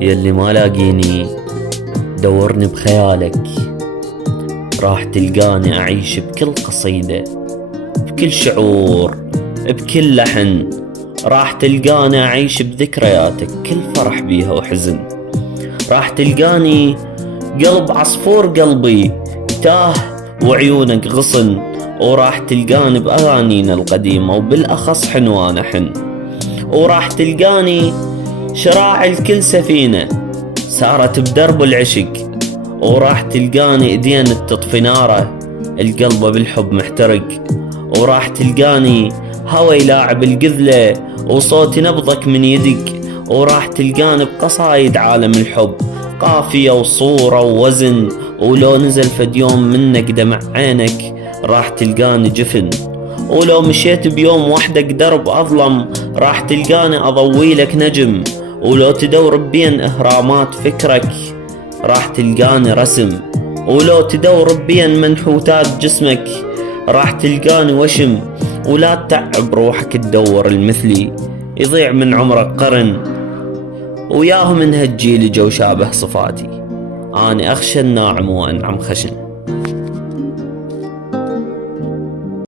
يلي ما لاقيني دورني بخيالك، راح تلقاني أعيش بكل قصيدة، بكل شعور، بكل لحن. راح تلقاني أعيش بذكرياتك، كل فرح بيها وحزن. راح تلقاني قلب عصفور قلبي تاه وعيونك غصن. وراح تلقاني بأغانينا القديمة وبالأخص حنوان أحن. وراح تلقاني شراع الكل سفينة سارت بدرب العشق. وراح تلقاني ايدين تطفي ناره القلب بالحب محترق. وراح تلقاني هوى يلاعب القذلة وصوت نبضك من يدق. وراح تلقاني بقصايد عالم الحب قافية وصورة ووزن. ولو نزل فد يوم منك دمع عينك راح تلقاني جفن. ولو مشيت بيوم وحدك درب أظلم راح تلقاني أضويلك نجم. ولو تدور بين إهرامات فكرك راح تلقاني رسم. ولو تدور بين منحوتات جسمك راح تلقاني وشم. ولا تتعب روحك تدور المثلي يضيع من عمرك قرن. وياهم من هالجيل جو شابه صفاتي، أنا أخشى الناعم وأنعم خشن.